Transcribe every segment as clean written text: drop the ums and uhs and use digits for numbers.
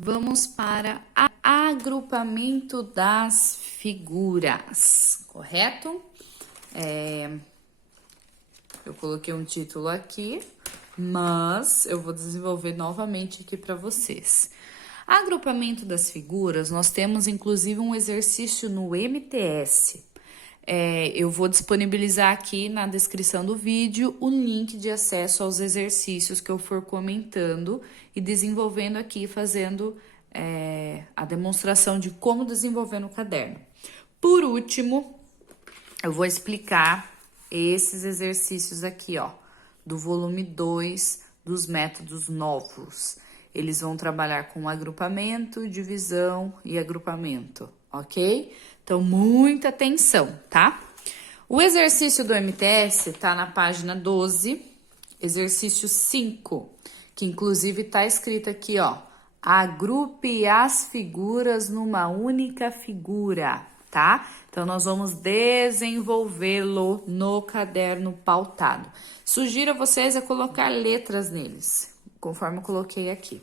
Vamos para agrupamento das figuras, correto? Eu coloquei um título aqui, mas eu vou desenvolver novamente aqui para vocês. Agrupamento das figuras, nós temos inclusive um exercício no MTS. Eu vou disponibilizar aqui na descrição do vídeo o link de acesso aos exercícios que eu for comentando e desenvolvendo aqui, fazendo a demonstração de como desenvolver no caderno. Por último, eu vou explicar esses exercícios aqui, ó, do volume 2 dos métodos novos. Eles vão trabalhar com agrupamento, divisão e agrupamento, ok? Então, muita atenção, tá? O exercício do MTS tá na página 12, exercício 5, que inclusive tá escrito aqui, ó. Agrupe as figuras numa única figura, tá? Então, nós vamos desenvolvê-lo no caderno pautado. Sugiro a vocês a colocar letras neles, conforme eu coloquei aqui.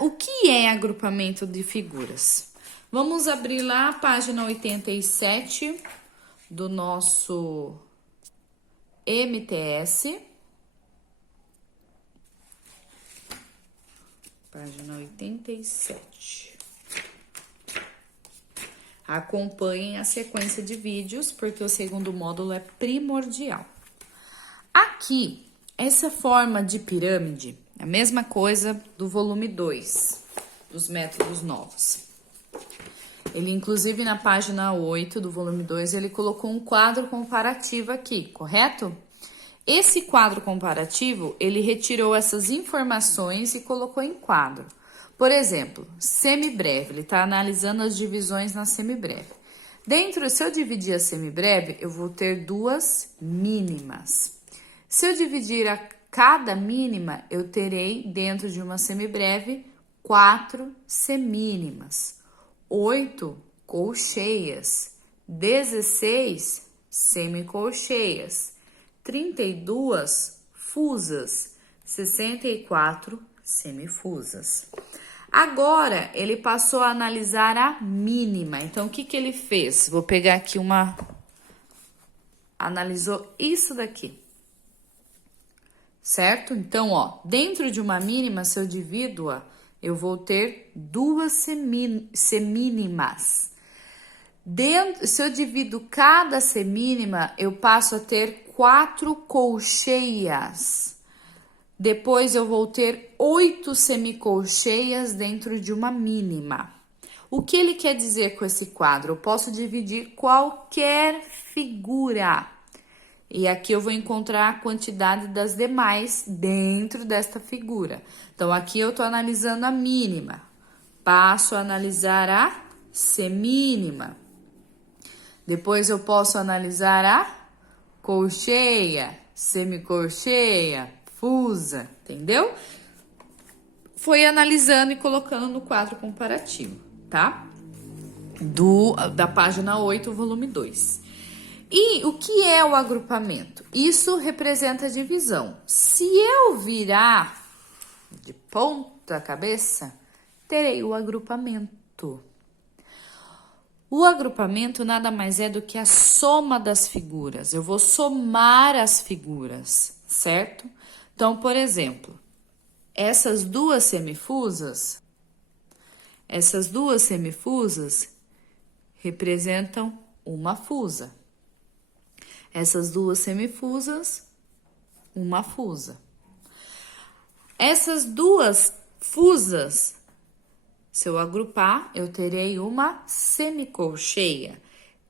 O que é agrupamento de figuras? Vamos abrir lá a página 87 do nosso MTS. Página 87. Acompanhem a sequência de vídeos, porque o segundo módulo é primordial. Aqui, essa forma de pirâmide é a mesma coisa do volume 2, dos métodos novos. Ele, inclusive, na página 8 do volume 2, ele colocou um quadro comparativo aqui, correto? Esse quadro comparativo, ele retirou essas informações e colocou em quadro. Por exemplo, semibreve, ele está analisando as divisões na semibreve. Se eu dividir a semibreve, eu vou ter duas mínimas. Se eu dividir cada mínima, eu terei, dentro de uma semibreve, 4 semínimas, 8 colcheias, 16 semicolcheias, 32 fusas, 64 semifusas. Agora, ele passou a analisar a mínima. Então, o que ele fez? Vou pegar aqui analisou isso daqui. Certo? Então, ó, dentro de uma mínima, se eu divido-a, eu vou ter duas semínimas. Se eu divido cada semínima, eu passo a ter 4 colcheias. Depois, eu vou ter 8 semicolcheias dentro de uma mínima. O que ele quer dizer com esse quadro? Eu posso dividir qualquer figura. E aqui eu vou encontrar a quantidade das demais dentro desta figura. Então, aqui eu estou analisando a mínima. Passo a analisar a semínima. Depois, eu posso analisar a colcheia, semicolcheia, fusa, entendeu? Foi analisando e colocando no quadro comparativo, tá? Da página 8, volume 2. E o que é o agrupamento? Isso representa a divisão. Se eu virar de ponta cabeça, terei o agrupamento. O agrupamento nada mais é do que a soma das figuras. Eu vou somar as figuras, certo? Então, por exemplo, essas duas semifusas representam uma fusa. Essas duas semifusas, uma fusa. Essas duas fusas, se eu agrupar, eu terei uma semicolcheia.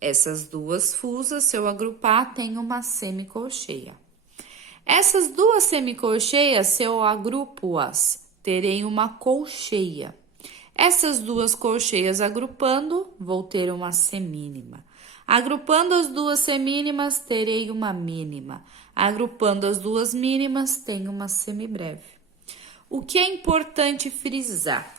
Essas duas fusas, se eu agrupar, tem uma semicolcheia. Essas duas semicolcheias, se eu agrupo-as, terei uma colcheia. Essas duas colcheias agrupando, vou ter uma semínima. Agrupando as duas semínimas, terei uma mínima. Agrupando as duas mínimas, tenho uma semibreve. O que é importante frisar?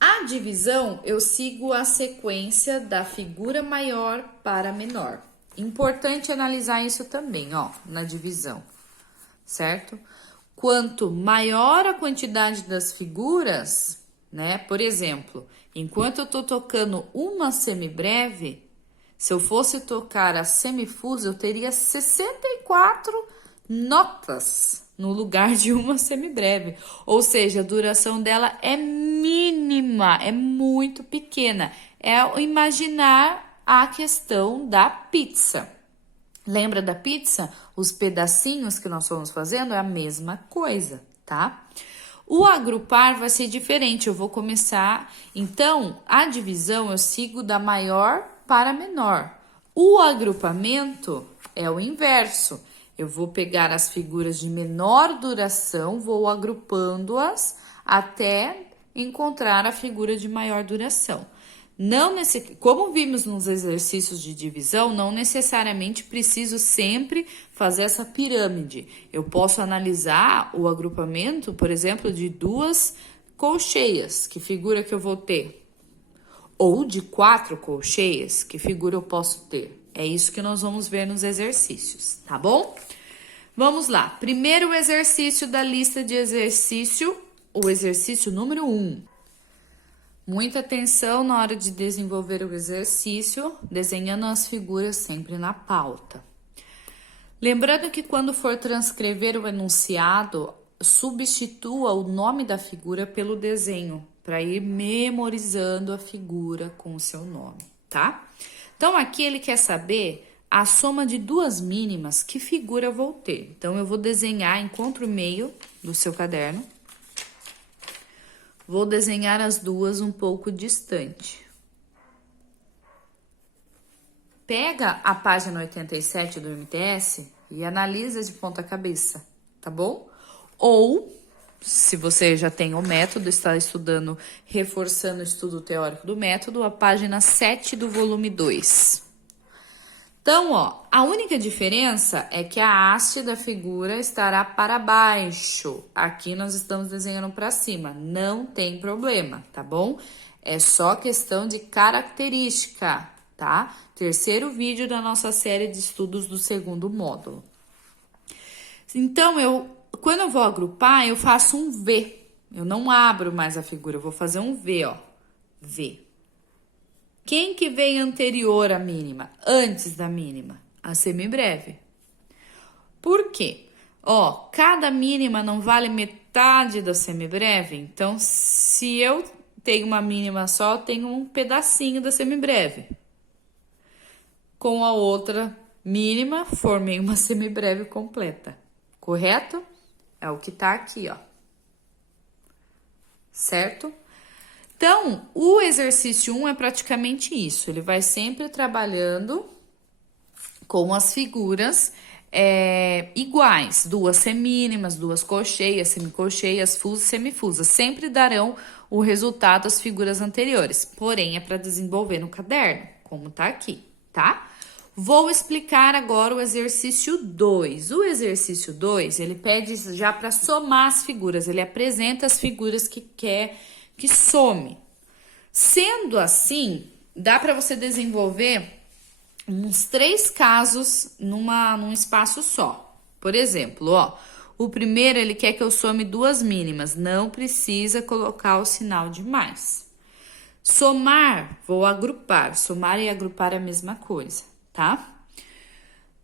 A divisão, eu sigo a sequência da figura maior para a menor. Importante analisar isso também, ó, na divisão, certo? quanto maior a quantidade das figuras, né? Por exemplo, enquanto eu tô tocando uma semibreve, se eu fosse tocar a semifusa, eu teria 64 notas no lugar de uma semibreve. Ou seja, a duração dela é mínima, é muito pequena. É imaginar a questão da pizza. Lembra da pizza? Os pedacinhos que nós fomos fazendo é a mesma coisa, tá? O agrupar vai ser diferente. Eu vou começar... Então, a divisão eu sigo da maior para a menor. O agrupamento é o inverso. Eu vou pegar as figuras de menor duração, vou agrupando-as até encontrar a figura de maior duração. Como vimos nos exercícios de divisão, não necessariamente preciso sempre fazer essa pirâmide. Eu posso analisar o agrupamento, por exemplo, de 2 colcheias, que figura que eu vou ter? Ou de 4 colcheias, que figura eu posso ter? É isso que nós vamos ver nos exercícios, tá bom? Vamos lá. Primeiro exercício da lista de exercício, o exercício número 1. Muita atenção na hora de desenvolver o exercício, desenhando as figuras sempre na pauta. Lembrando que quando for transcrever o enunciado, substitua o nome da figura pelo desenho, para ir memorizando a figura com o seu nome, tá? Então, aqui ele quer saber a soma de 2 mínimas, que figura eu vou ter. Então, eu vou desenhar, encontro o meio do seu caderno. Vou desenhar as duas um pouco distante. Pega a página 87 do MTS e analisa de ponta cabeça, tá bom? Ou, se você já tem o método, está estudando, reforçando o estudo teórico do método, a página 7 do volume 2. Então, ó, a única diferença é que a haste da figura estará para baixo. Aqui nós estamos desenhando para cima, não tem problema, tá bom? É só questão de característica, tá? Terceiro vídeo da nossa série de estudos do segundo módulo. Então, quando eu vou agrupar, eu faço um V. Eu não abro mais a figura, eu vou fazer um V, ó. V. Quem que vem anterior à mínima? Antes da mínima? A semibreve. Por quê? Ó, cada mínima não vale metade da semibreve. Então, se eu tenho uma mínima só, eu tenho um pedacinho da semibreve. Com a outra mínima, formei uma semibreve completa. Correto? É o que tá aqui, ó. Certo? Então, o exercício 1 é praticamente isso. Ele vai sempre trabalhando com as figuras iguais. 2 semínimas, 2 colcheias, semicolcheias, fusas, semifusas. Sempre darão o resultado das figuras anteriores. Porém, é para desenvolver no caderno, como tá aqui, tá? Vou explicar agora o exercício 2. O exercício 2, ele pede já para somar as figuras. Ele apresenta as figuras que quer que some. Sendo assim, dá para você desenvolver uns 3 casos num espaço só. Por exemplo, ó, o primeiro ele quer que eu some 2 mínimas, não precisa colocar o sinal de mais. Somar, vou agrupar, somar e agrupar é a mesma coisa, tá?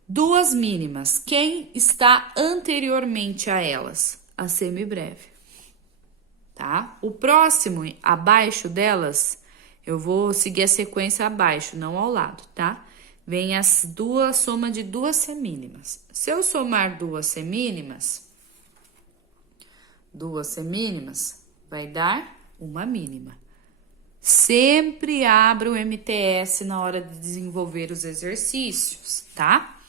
2 mínimas, quem está anteriormente a elas? A semibreve. Tá? O próximo, abaixo delas, eu vou seguir a sequência abaixo, não ao lado, tá? Vem soma de 2 semínimas. Se eu somar 2 semínimas, vai dar uma mínima. Sempre abra o MTS na hora de desenvolver os exercícios, tá?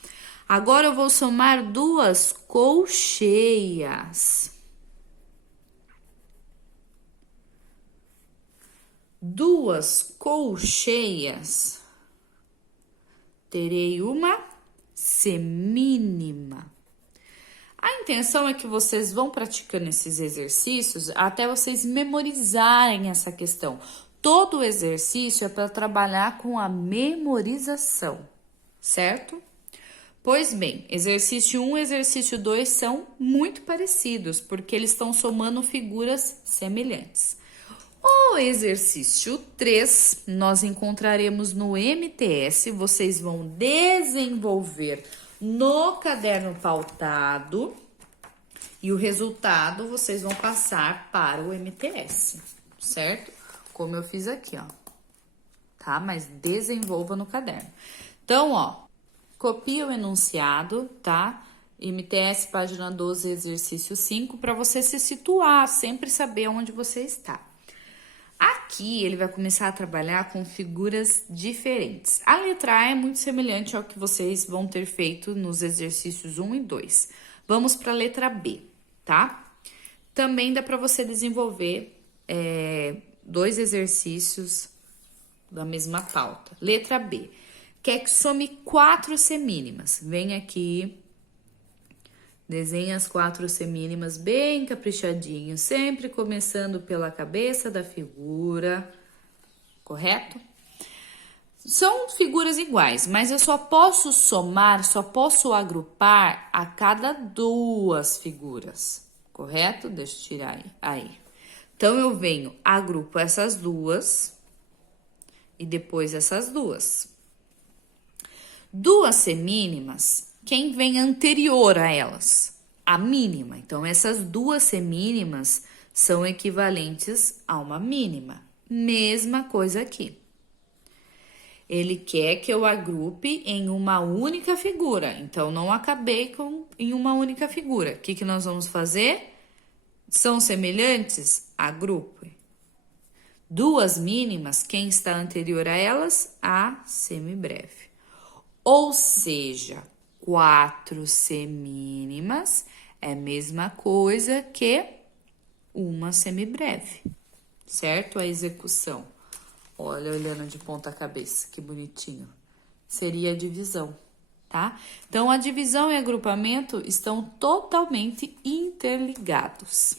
Agora eu vou somar 2 colcheias. 2 colcheias, terei uma semínima. A intenção é que vocês vão praticando esses exercícios até vocês memorizarem essa questão. Todo o exercício é para trabalhar com a memorização, certo? Pois bem, exercício 1 e exercício 2 são muito parecidos, porque eles estão somando figuras semelhantes. O exercício 3 nós encontraremos no MTS, vocês vão desenvolver no caderno pautado e o resultado vocês vão passar para o MTS, certo? Como eu fiz aqui, ó, tá? Mas desenvolva no caderno. Então, ó, copia o enunciado, tá? MTS, página 12, exercício 5, para você se situar, sempre saber onde você está. Aqui ele vai começar a trabalhar com figuras diferentes. A letra A é muito semelhante ao que vocês vão ter feito nos exercícios 1 e 2. Vamos para a letra B, tá? Também dá para você desenvolver 2 exercícios da mesma pauta. Letra B. Quer que some 4 semínimas. Vem aqui, desenha as 4 semínimas bem caprichadinho, sempre começando pela cabeça da figura, correto? São figuras iguais, mas eu só posso somar, só posso agrupar a cada 2 figuras, correto? Deixa eu tirar aí. Então, eu venho, agrupo essas 2 e depois essas 2. 2 semínimas, quem vem anterior a elas? A mínima. Então, essas 2 semínimas são equivalentes a uma mínima. Mesma coisa aqui. Ele quer que eu agrupe em uma única figura. Então, não acabei em uma única figura. O que nós vamos fazer? São semelhantes? Agrupe. 2 mínimas, quem está anterior a elas? A semibreve. Ou seja, 4 semínimas é a mesma coisa que uma semibreve, certo? A execução. Olha, olhando de ponta cabeça, que bonitinho. Seria a divisão, tá? Então, a divisão e agrupamento estão totalmente interligados.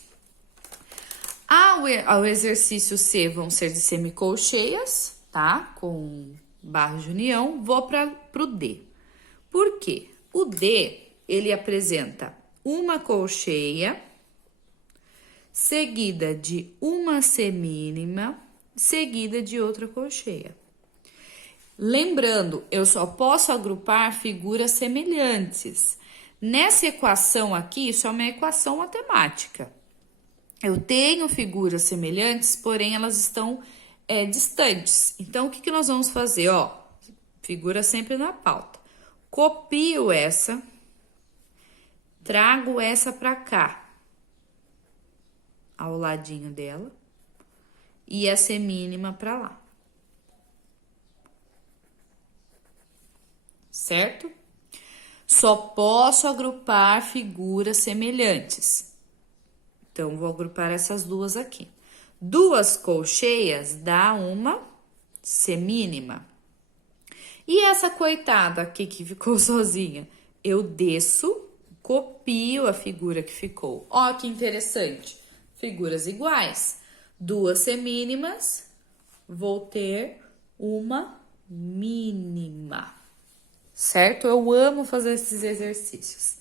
Ao exercício C vão ser de semicolcheias, tá? Com barras de união. Vou para o D. Por quê? O D, ele apresenta uma colcheia, seguida de uma semínima, seguida de outra colcheia. Lembrando, eu só posso agrupar figuras semelhantes. Nessa equação aqui, isso é uma equação matemática. Eu tenho figuras semelhantes, porém elas estão distantes. Então, o que nós vamos fazer? Ó, figura sempre na pauta. Copio essa, trago essa para cá, ao ladinho dela, e a semínima para lá. Certo? Só posso agrupar figuras semelhantes. Então, vou agrupar essas 2 aqui. 2 colcheias dá uma semínima. E essa coitada aqui que ficou sozinha? Eu desço, copio a figura que ficou. Ó, que interessante. Figuras iguais. 2 semínimas, vou ter uma mínima. Certo? Eu amo fazer esses exercícios.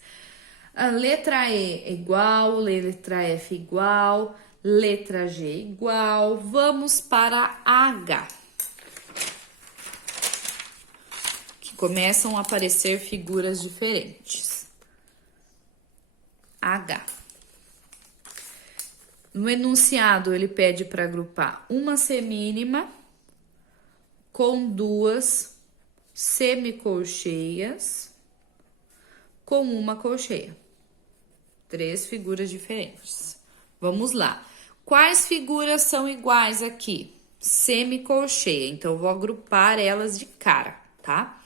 A letra E é igual, letra F igual, letra G igual. Vamos para H. Que começam a aparecer figuras diferentes. H. No enunciado, ele pede para agrupar uma semínima com 2 semicolcheias com uma colcheia. 3 figuras diferentes. Vamos lá. Quais figuras são iguais aqui? Semicolcheia. Então, eu vou agrupar elas de cara, tá?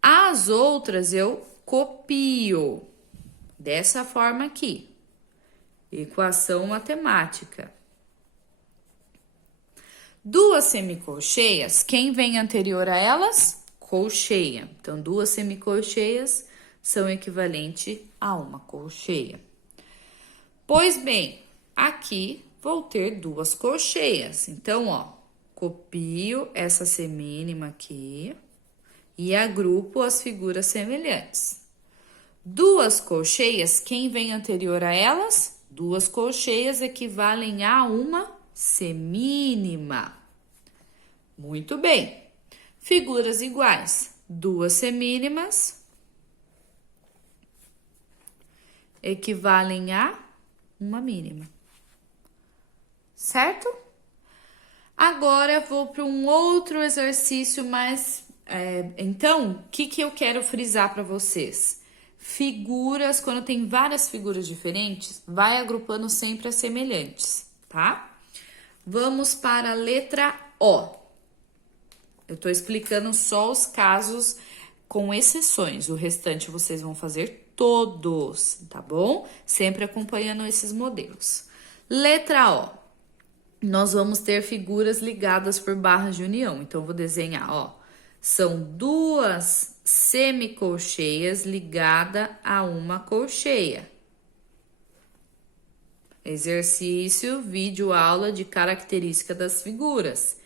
As outras eu copio. Dessa forma aqui. Equação matemática. 2 semicolcheias, quem vem anterior a elas? Colcheia. Então, 2 semicolcheias são equivalentes a uma colcheia. Pois bem, aqui vou ter 2 colcheias. Então, ó, copio essa semínima aqui e agrupo as figuras semelhantes. Duas colcheias, quem vem anterior a elas? Duas colcheias equivalem a uma semínima. Muito bem. Figuras iguais. Duas semínimas equivalem a uma mínima. Certo? Agora eu vou para um outro exercício mais... então, o que eu quero frisar para vocês? Figuras, quando tem várias figuras diferentes, vai agrupando sempre as semelhantes, tá? Vamos para a letra O. Eu tô explicando só os casos com exceções. O restante vocês vão fazer todos, tá bom? Sempre acompanhando esses modelos. Letra O. Nós vamos ter figuras ligadas por barras de união. Então, eu vou desenhar, ó. São duas semicolcheias ligadas a uma colcheia. Exercício, vídeo, aula de característica das figuras,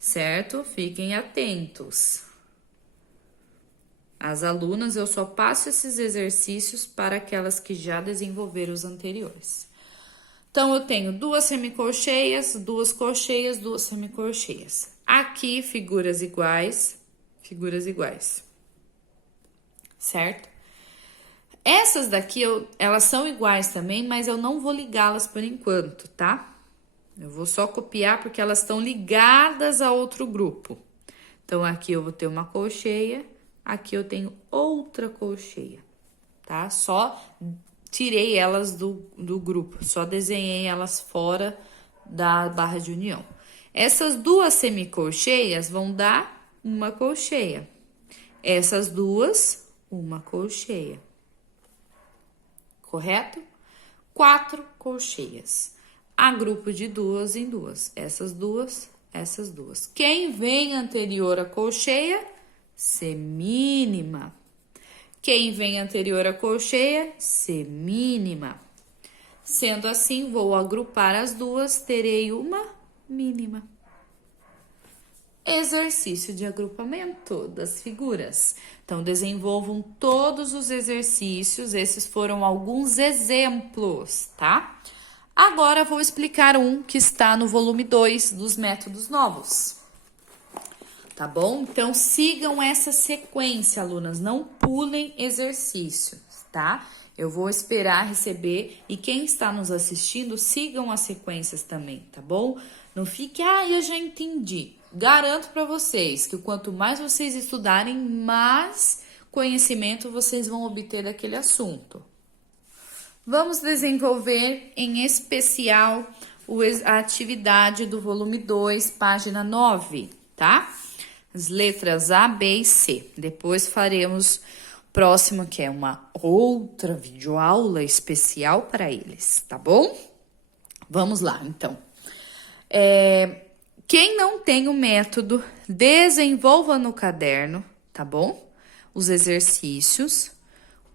certo? Fiquem atentos. As alunas, eu só passo esses exercícios para aquelas que já desenvolveram os anteriores. Então, eu tenho duas semicolcheias, duas colcheias, duas semicolcheias. Aqui, figuras iguais, certo? Essas daqui, elas são iguais também, mas eu não vou ligá-las por enquanto, tá? Eu vou só copiar porque elas estão ligadas a outro grupo. Então, aqui eu vou ter uma colcheia, aqui eu tenho outra colcheia, tá? Só tirei elas do grupo, só desenhei elas fora da barra de união. Essas duas semicolcheias vão dar uma colcheia. Essas duas, uma colcheia. Correto? 4 colcheias. Agrupo de duas em duas. Essas duas, essas duas. Quem vem anterior à colcheia? Semínima. Quem vem anterior à colcheia? Semínima. Sendo assim, vou agrupar as duas, terei uma mínima. Exercício de agrupamento das figuras. Então, desenvolvam todos os exercícios. Esses foram alguns exemplos, tá? Agora, vou explicar um que está no volume 2 dos métodos novos. Tá bom? Então, sigam essa sequência, alunas. Não pulem exercícios, tá? Eu vou esperar receber e quem está nos assistindo, sigam as sequências também, tá bom? Não fique, eu já entendi. Garanto para vocês que quanto mais vocês estudarem, mais conhecimento vocês vão obter daquele assunto. Vamos desenvolver em especial a atividade do volume 2, página 9, tá? As letras A, B e C. Depois faremos o próximo, que é uma outra videoaula especial para eles, tá bom? Vamos lá, então. Quem não tem o método, desenvolva no caderno, tá bom? Os exercícios,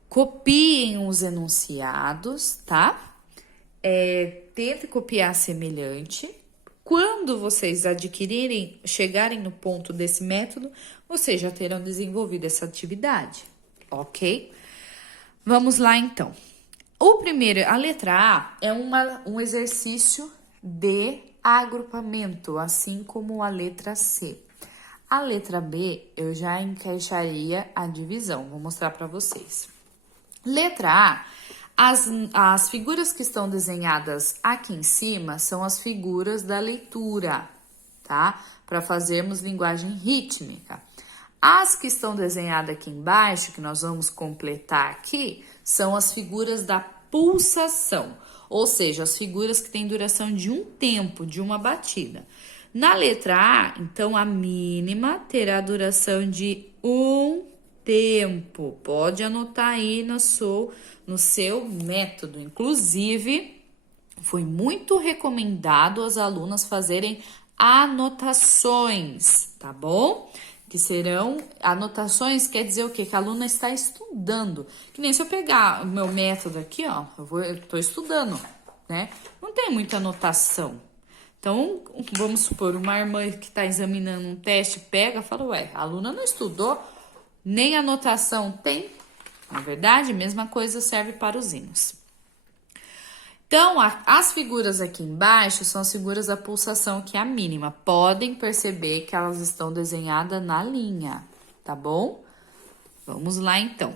copiem os enunciados, tá? Tente copiar semelhante. Quando vocês chegarem no ponto desse método, vocês já terão desenvolvido essa atividade, ok? Vamos lá, então. A letra A é um exercício de agrupamento, assim como a letra C. A letra B, eu já encaixaria a divisão, vou mostrar para vocês. Letra A, as figuras que estão desenhadas aqui em cima são as figuras da leitura, tá? Para fazermos linguagem rítmica. As que estão desenhadas aqui embaixo, que nós vamos completar aqui, são as figuras da pulsação, ou seja, as figuras que têm duração de um tempo, de uma batida. Na letra A, então, a mínima terá duração de um tempo. Pode anotar aí no seu método. Inclusive, foi muito recomendado as alunas fazerem anotações, tá bom? Que serão anotações, quer dizer o quê? Que a aluna está estudando. Que nem se eu pegar o meu método aqui, ó, eu tô estudando, né? Não tem muita anotação. Então, vamos supor, uma irmã que está examinando um teste, pega e fala, a aluna não estudou, nem anotação tem, Na verdade, a mesma coisa serve para os ímãs. Então, as figuras aqui embaixo são as figuras da pulsação, que é a mínima. Podem perceber que elas estão desenhadas na linha, tá bom? Vamos lá, então.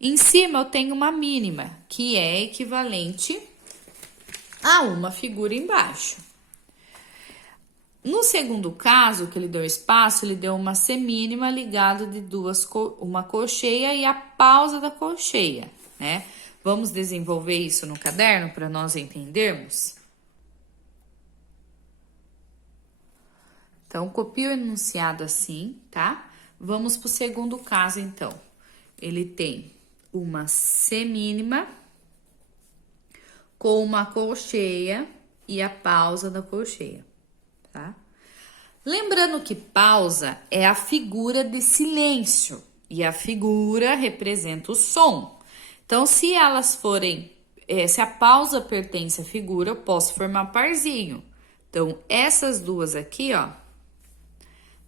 Em cima, eu tenho uma mínima, que é equivalente a uma figura embaixo. No segundo caso, que ele deu espaço, ele deu uma semínima ligada de uma colcheia e a pausa da colcheia, né? Vamos desenvolver isso no caderno para nós entendermos? Então, copia o enunciado assim, tá? Vamos para o segundo caso, então. Ele tem uma semínima com uma colcheia e a pausa da colcheia, tá? Lembrando que pausa é a figura de silêncio e a figura representa o som. Então, se elas forem, se a pausa pertence à figura, eu posso formar parzinho. Então, essas duas aqui, ó,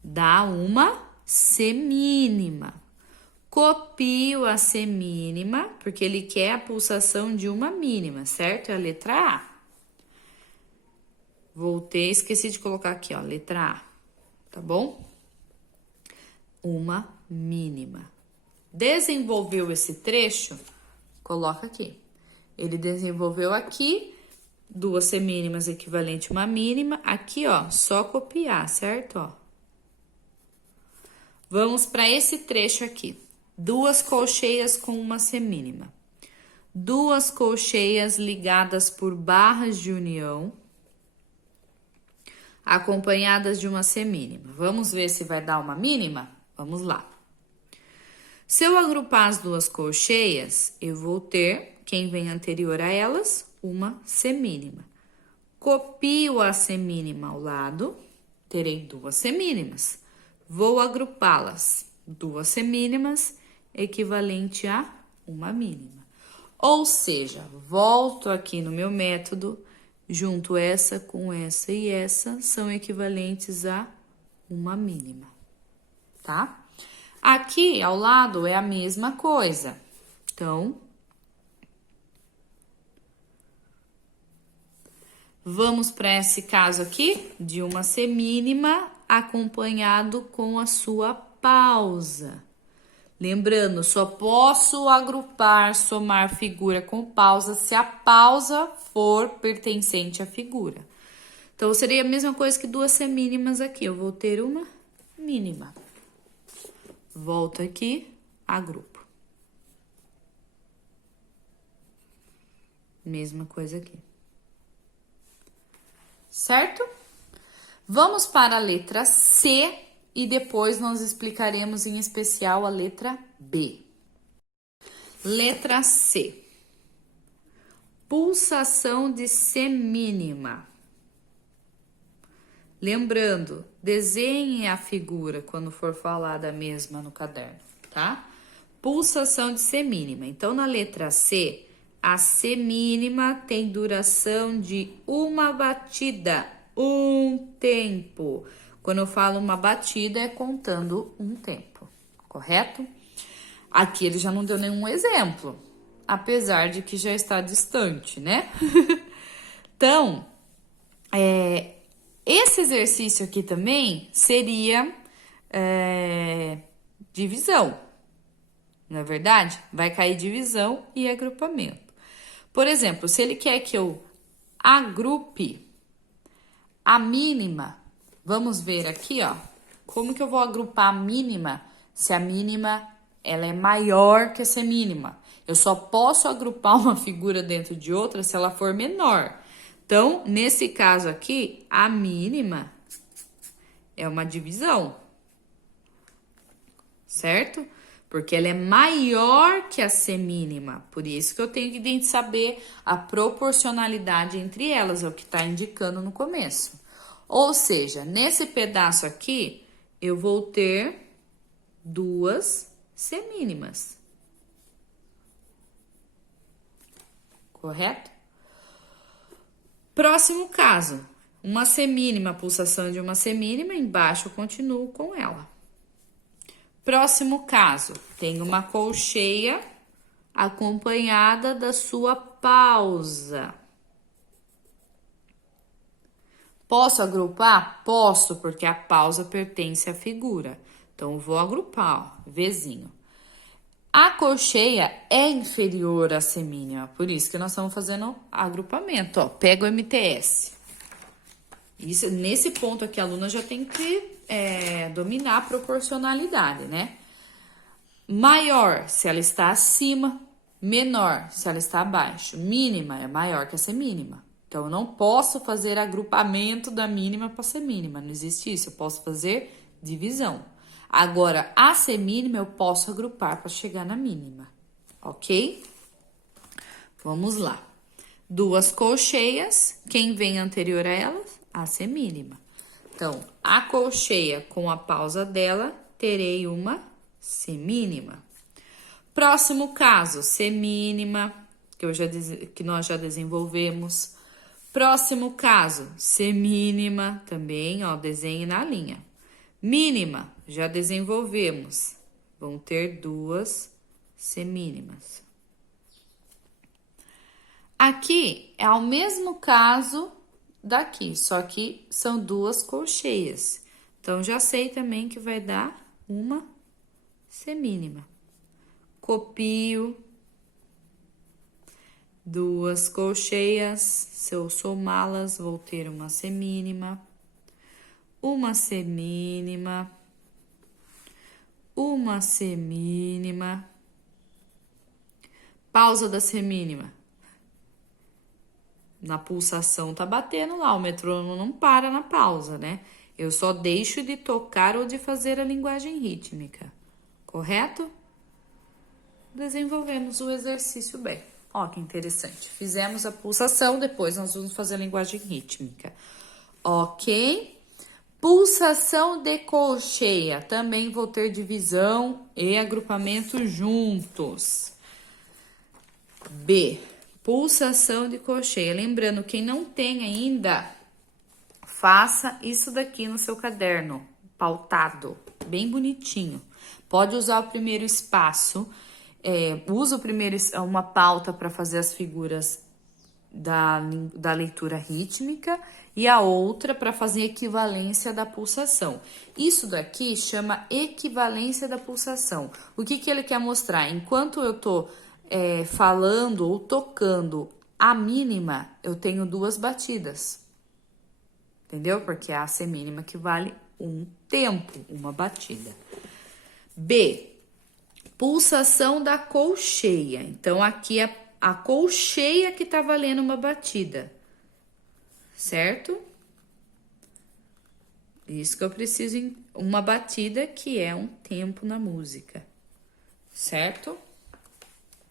dá uma semínima. Copio a semínima, porque ele quer a pulsação de uma mínima, certo? É a letra A. Voltei, esqueci de colocar aqui, ó, letra A, tá bom? Uma mínima. Desenvolveu esse trecho? Coloca aqui. Ele desenvolveu aqui duas semínimas equivalente a uma mínima. Aqui, ó, só copiar, certo? Ó. Vamos para esse trecho aqui. Duas colcheias com uma semínima. Duas colcheias ligadas por barras de união, acompanhadas de uma semínima. Vamos ver se vai dar uma mínima? Vamos lá. Se eu agrupar as duas colcheias, eu vou ter, quem vem anterior a elas, uma semínima. Copio a semínima ao lado, terei duas semínimas. Vou agrupá-las, duas semínimas, equivalente a uma mínima. Ou seja, volto aqui no meu método, junto essa com essa e essa, são equivalentes a uma mínima, tá? Aqui, ao lado, é a mesma coisa. Então, vamos para esse caso aqui, de uma semínima acompanhado com a sua pausa. Lembrando, só posso agrupar, somar figura com pausa se a pausa for pertencente à figura. Então, seria a mesma coisa que duas semínimas aqui. Eu vou ter uma mínima. Volto aqui, agrupo. Mesma coisa aqui. Certo? Vamos para a letra C e depois nós explicaremos em especial a letra B. Letra C. Pulsação de semínima. Lembrando, desenhe a figura quando for falar da mesma no caderno, tá? Pulsação de semínima. Então, na letra C, a semínima tem duração de uma batida, um tempo. Quando eu falo uma batida, é contando um tempo, correto? Aqui ele já não deu nenhum exemplo, apesar de que já está distante, né? Então, esse exercício aqui também seria divisão, não é verdade? Vai cair divisão e agrupamento. Por exemplo, se ele quer que eu agrupe a mínima, vamos ver aqui, ó, como que eu vou agrupar a mínima se a mínima ela é maior que a semínima? Eu só posso agrupar uma figura dentro de outra se ela for menor. Então, nesse caso aqui, a mínima é uma divisão, certo? Porque ela é maior que a semínima, por isso que eu tenho que saber a proporcionalidade entre elas, é o que está indicando no começo. Ou seja, nesse pedaço aqui, eu vou ter duas semínimas, correto? Próximo caso, uma semínima, pulsação de uma semínima, embaixo eu continuo com ela. Próximo caso, tem uma colcheia acompanhada da sua pausa. Posso agrupar? Posso, porque a pausa pertence à figura. Então, eu vou agrupar, ó, Vzinho. A colcheia é inferior à semínima, por isso que nós estamos fazendo agrupamento, ó. Pega o MTS. Isso, nesse ponto aqui, a aluna já tem que dominar a proporcionalidade, né? Maior, se ela está acima. Menor, se ela está abaixo. Mínima é maior que a semínima. Então, eu não posso fazer agrupamento da mínima para a semínima. Não existe isso. Eu posso fazer divisão. Agora, a semínima eu posso agrupar para chegar na mínima. Ok? Vamos lá. Duas colcheias. Quem vem anterior a elas? A semínima. Então, a colcheia com a pausa dela, terei uma semínima. Próximo caso, semínima, que nós já desenvolvemos. Próximo caso, semínima, também, ó, desenhe na linha. Mínima, já desenvolvemos. Vão ter duas semínimas. Aqui é o mesmo caso daqui, só que são duas colcheias. Então, já sei também que vai dar uma semínima. Copio duas colcheias, se eu somá-las, vou ter uma semínima, uma semínima, uma semínima. Pausa da semínima. Na pulsação tá batendo lá, o metrônomo não para na pausa, né? Eu só deixo de tocar ou de fazer a linguagem rítmica, correto? Desenvolvemos o exercício bem. Ó, que interessante. Fizemos a pulsação, depois nós vamos fazer a linguagem rítmica. Ok? Pulsação de colcheia. Também vou ter divisão e agrupamento juntos. B. Pulsação de colcheia. Lembrando, quem não tem ainda, faça isso daqui no seu caderno, pautado, bem bonitinho. Pode usar o primeiro espaço. Usa uma pauta para fazer as figuras da leitura rítmica e a outra para fazer equivalência da pulsação. Isso daqui chama equivalência da pulsação. O que ele quer mostrar? Enquanto eu tô falando ou tocando a mínima, eu tenho duas batidas. Entendeu? Porque a semínima equivale um tempo, uma batida. B. Pulsação da colcheia. Então, aqui é a colcheia que tá valendo uma batida, certo? Isso que eu preciso, uma batida que é um tempo na música, certo?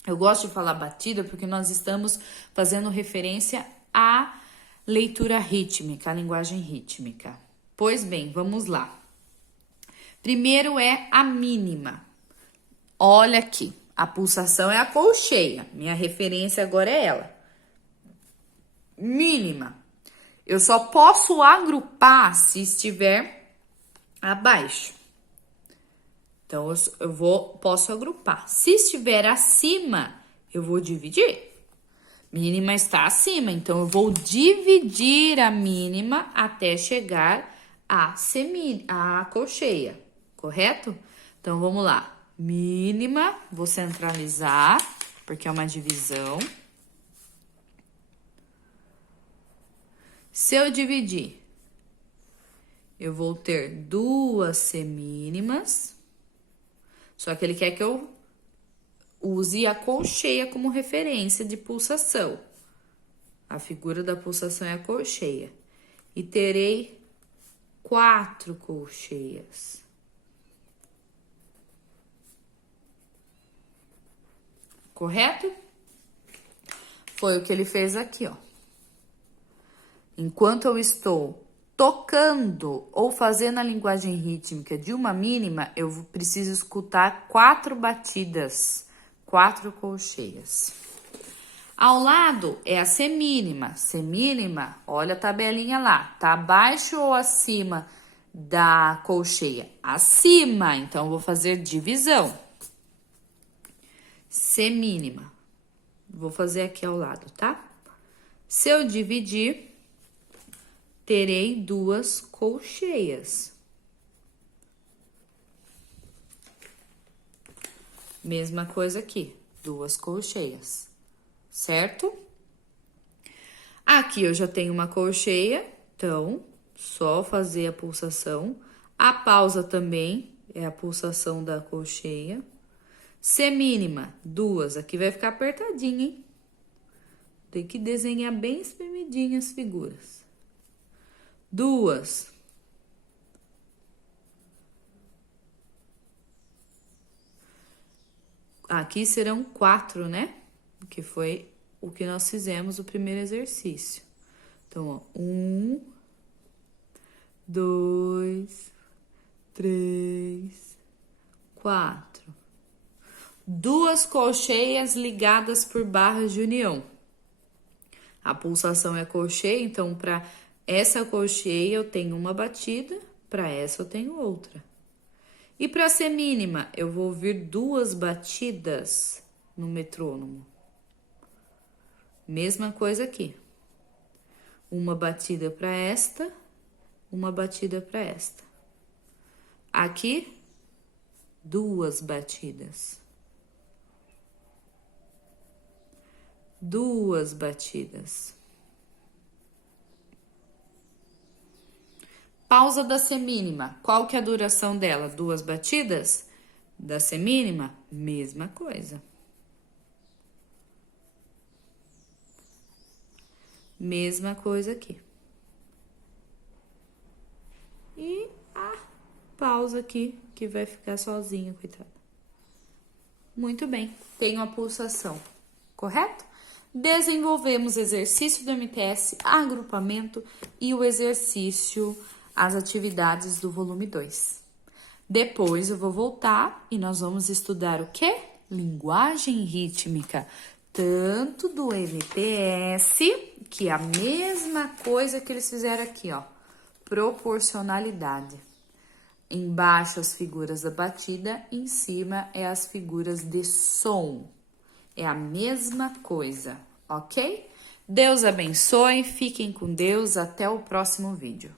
Eu gosto de falar batida porque nós estamos fazendo referência à leitura rítmica, à linguagem rítmica. Pois bem, vamos lá. Primeiro é a mínima. Olha aqui, a pulsação é a colcheia. Minha referência agora é ela. Mínima. Eu só posso agrupar se estiver abaixo. Então, posso agrupar. Se estiver acima, eu vou dividir. Mínima está acima, então eu vou dividir a mínima até chegar à colcheia, correto? Então, vamos lá. Mínima, vou centralizar, porque é uma divisão. Se eu dividir, eu vou ter duas semínimas, só que ele quer que eu use a colcheia como referência de pulsação. A figura da pulsação é a colcheia. E terei 4 colcheias. Correto? Foi o que ele fez aqui, ó. Enquanto eu estou tocando ou fazendo a linguagem rítmica de uma mínima, eu preciso escutar 4 batidas, 4 colcheias. Ao lado é a semínima. Semínima, olha a tabelinha lá, tá abaixo ou acima da colcheia? Acima, então eu vou fazer divisão. semínima. Vou fazer aqui ao lado, tá? Se eu dividir, terei 2 colcheias. Mesma coisa aqui, 2 colcheias, certo? Aqui eu já tenho uma colcheia, então, só fazer a pulsação. A pausa também é a pulsação da colcheia. Semínima, 2. Aqui vai ficar apertadinho, hein? Tem que desenhar bem espremidinho as figuras. 2. Aqui serão 4, né? Que foi o que nós fizemos o primeiro exercício. Então, ó, 1, 2, 3, 4. 2 colcheias ligadas por barras de união. A pulsação é colcheia, então para essa colcheia eu tenho uma batida, para essa eu tenho outra. E para semínima, eu vou ouvir 2 batidas no metrônomo. Mesma coisa aqui. Uma batida para esta, uma batida para esta. Aqui, 2 batidas. 2 batidas. Pausa da semínima. Qual que é a duração dela? 2 batidas? Da semínima, mesma coisa. Mesma coisa aqui. E a pausa aqui, que vai ficar sozinha, coitada. Muito bem, tenho a pulsação, correto? Desenvolvemos exercício do MTS, agrupamento e o exercício, as atividades do volume 2. Depois eu vou voltar e nós vamos estudar o quê? Linguagem rítmica, tanto do MPS, que é a mesma coisa que eles fizeram aqui, ó, proporcionalidade. Embaixo as figuras da batida, em cima é as figuras de som. É a mesma coisa, ok? Deus abençoe, fiquem com Deus, até o próximo vídeo.